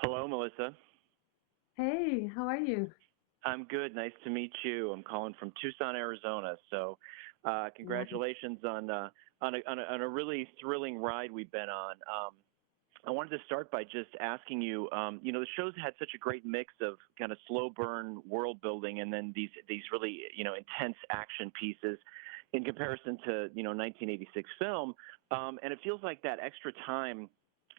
Hello, Melissa. Hey, how are you? I'm good. Nice to meet you. I'm calling from Tucson, Arizona. So, Nice. congratulations on a really thrilling ride we've been on. I wanted to start by just asking you. The show's had such a great mix of kind of slow burn world building and then these really intense action pieces in comparison to 1986 film. And it feels like that extra time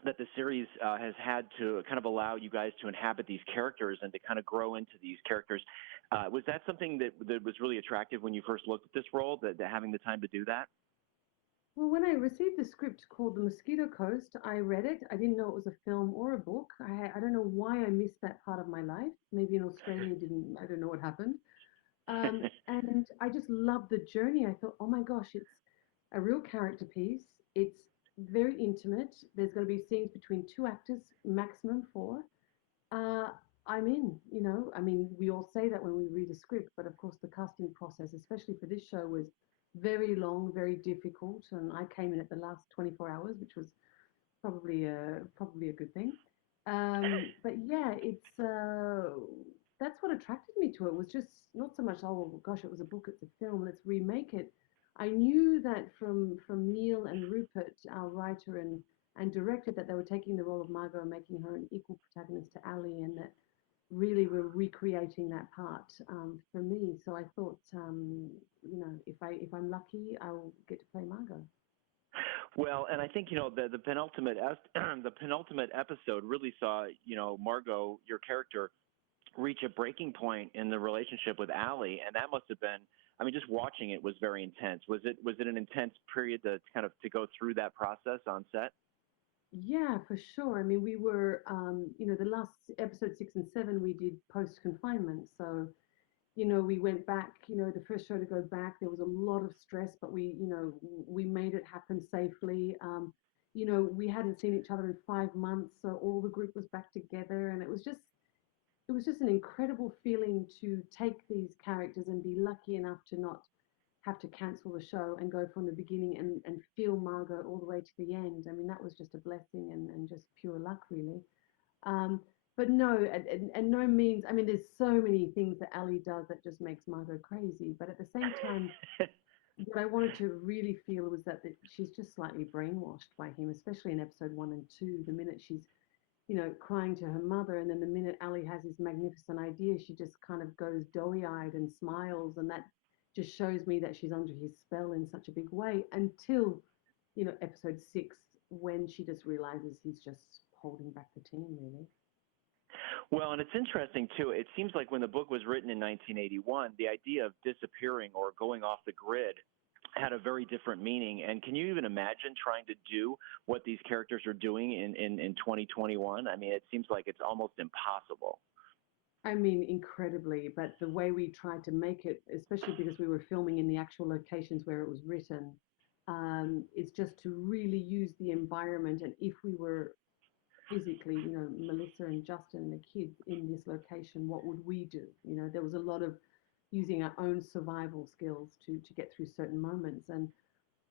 that the series has had to kind of allow you guys to inhabit these characters and to kind of grow into these characters. Was that something that was really attractive when you first looked at this role, that having the time to do that? Well, when I received the script called The Mosquito Coast, I read it. I didn't know it was a film or a book. I don't know why I missed that part of my life. Maybe in Australia didn't, I don't know what happened. And I just loved the journey. I thought, oh my gosh, it's a real character piece. It's very intimate. There's going to be scenes between two actors, maximum four. Uh, I'm in, I mean, we all say that when we read a script, but of course, the casting process, especially for this show, was very long, very difficult. And I came in at the last 24 hours, which was probably a good thing. But yeah, it's that's what attracted me to it was just not so much, oh gosh, it was a book, it's a film, let's remake it. I knew that from Neil and Rupert, our writer and director, that they were taking the role of Margot and making her an equal protagonist to Ali, and that really we're recreating that part for me. So I thought, if I'm lucky, I'll get to play Margot. Well, and I think the penultimate the penultimate episode really saw Margot, your character, reach a breaking point in the relationship with Allie, and that must have been. I mean, just watching it was very intense. Was it an intense period to kind of to go through that process on set? Yeah, for sure. I mean, we were, the last episode 6 and 7 we did post confinement. So, we went back, the first show to go back, there was a lot of stress, but we made it happen safely. We hadn't seen each other in 5 months, so all the group was back together, and it was just an incredible feeling to take these characters and be lucky enough to not have to cancel the show and go from the beginning and feel Margot all the way to the end. I mean, that was just a blessing and just pure luck, really. Um, but no, and no means, I mean, there's so many things that Ali does that just makes Margot crazy. But at the same time, what I wanted to really feel was that she's just slightly brainwashed by him, especially in episode 1 and 2. The minute she's crying to her mother. And then the minute Ali has this magnificent idea, she just kind of goes doughy eyed and smiles. And that just shows me that she's under his spell in such a big way until, episode 6, when she just realizes he's just holding back the team, really. Well, and it's interesting too. It seems like when the book was written in 1981, the idea of disappearing or going off the grid had a very different meaning. And can you even imagine trying to do what these characters are doing in 2021? I mean, it seems like it's almost impossible. I mean, incredibly, but the way we tried to make it, especially because we were filming in the actual locations where it was written, is just to really use the environment. And if we were physically, Melissa and Justin and the kids in this location, what would we do? There was a lot of using our own survival skills to get through certain moments. And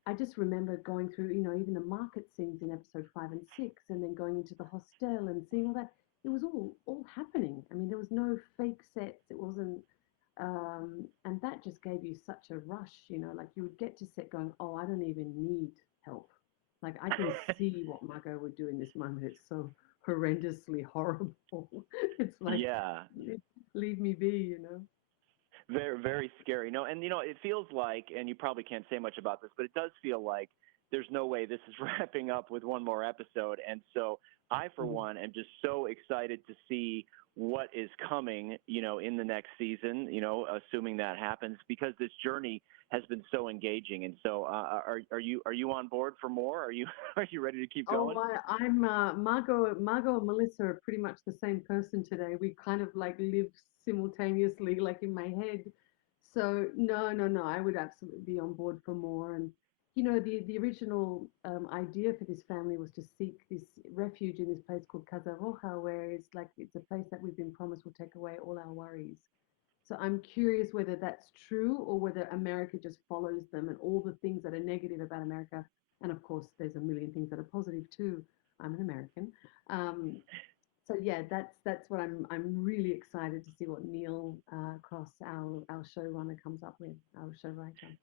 I just remember going through, even the market scenes in episode 5 and 6, and then going into the hostel and seeing all that. It was all happening. I mean, there was no fake sets. It wasn't, and that just gave you such a rush. Like you would get to set going, oh, I don't even need help. Like I can see what Margot would do in this moment. It's so horrendously horrible. It's like, Yeah, leave me be. very, very scary. No, and it feels like, and you probably can't say much about this, but it does feel like there's no way this is wrapping up with one more episode. And so I, for Mm. one, am just so excited to see what is coming, in the next season, assuming that happens, because this journey has been so engaging. And so, are you on board for more? Are you are you ready to keep Oh, going? I'm Margot and Melissa are pretty much the same person today. We kind of like live simultaneously, like in my head. So no, no, no, I would absolutely be on board for more. And the original idea for this family was to seek this refuge in this place called Casa Roja, where it's a place that we've been promised will take away all our worries. So I'm curious whether that's true or whether America just follows them and all the things that are negative about America. And of course, there's a million things that are positive too. I'm an American. Um, So yeah, that's what I'm really excited to see what Neil Cross, our showrunner, comes up with, our show writer.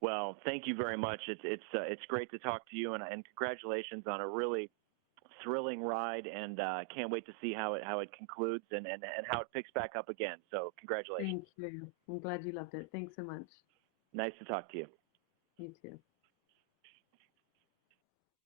Well, thank you very much. It's great to talk to you, and congratulations on a really thrilling ride, and can't wait to see how it concludes and how it picks back up again. So congratulations. Thank you. I'm glad you loved it. Thanks so much. Nice to talk to you. You too.